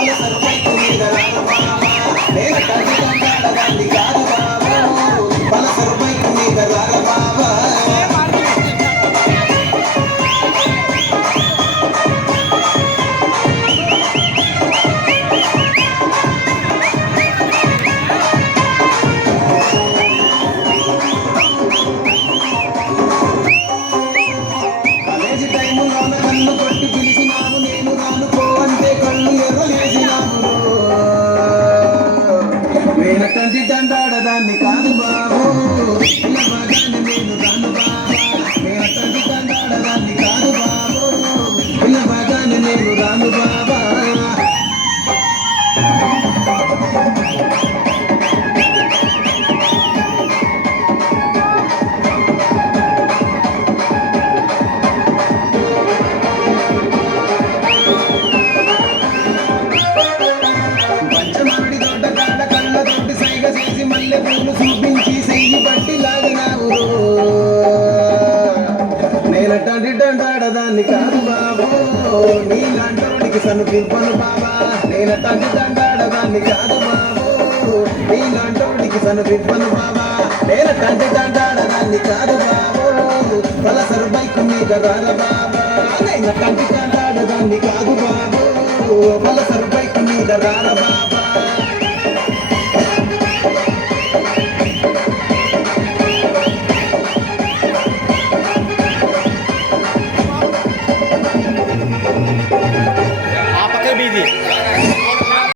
Pulsar bike మీద రాను బాబా నేల కంటి దండాడదాన్ని కాదు బాబు పలసరు బైకు మీద రార బాబా కాలేజీ టైములోన కన్ను కొట్టి పిలిచినాను నేను రాను పో అంటే కళ్ళు ఎర్రలేసినాను వేల కంటి దండాడదాన్ని కాదు బాబు పిల్లబాగానే నేను రాను బాబా వేల కంటి దండాడదాన్ని కాదు బాబు పిల్లబాగానే నేను రాను బాబా పంచమాడి దొడ్డ కాడ కళ్ళతోటి సైగ చేసి మల్లె పూలు చూపించి సెయ్యి పట్టి లాగినావు నేలటంటి దండాడదాన్ని కాదు బాబు నీలాంటోడికి సనుపింపను బాబా నేలటంటి దండాడదాన్ని కాదు బాబు నీలాంటోడికి సనుపింపను బాబా నేలటంటి దండాడదాన్ని కాదు బాబు పలసరు బైకు మీద రార బాబా నేలటంటి దండాడదాన్ని కాదు బాబు పలసరు బైకు మీద రార బాబా ఆ పక్క బీది